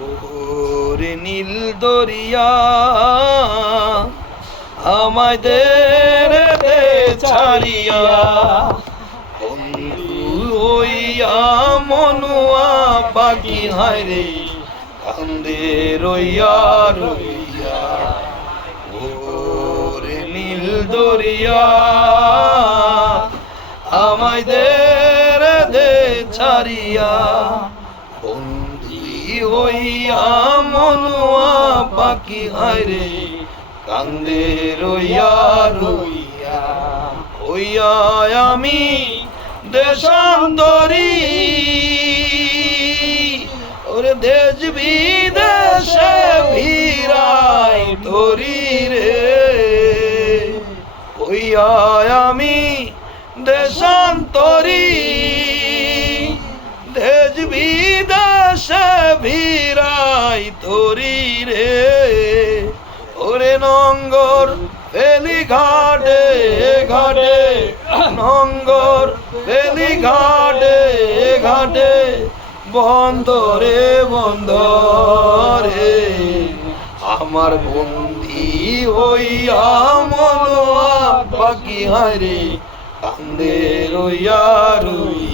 ওরে নীল দরিয়া আমাদের দে ছাড়িয়া, বন্ধু হইয়া মনুয়া পাখি হায়রে কান্দে রইয়া রইয়া। ওরে নীল দরিয়া আমাদের দে ছাড়িয়া, বন্ধু হইয়া মনুয়া পাখি হায়রে কান্দে রইয়া রইয়া। হইয়া আমি দেশান্তরী, ওরে দেশ বিদেশে ভিড়াই তোরি রে। হইয়া আমি দেশান্তরী, দেশ বিদেশে ভিড়াই তোরি রে। ওরে নঙ্গর ফেলি ঘাটে ঘাটে, নঙ্গর ফেলি ঘাটে ঘাটে, বন্দরে বন্দরে আমার বন্দি হইয়া মনোয়া পাখি হায়রে কান্দে রইয়া রইয়া।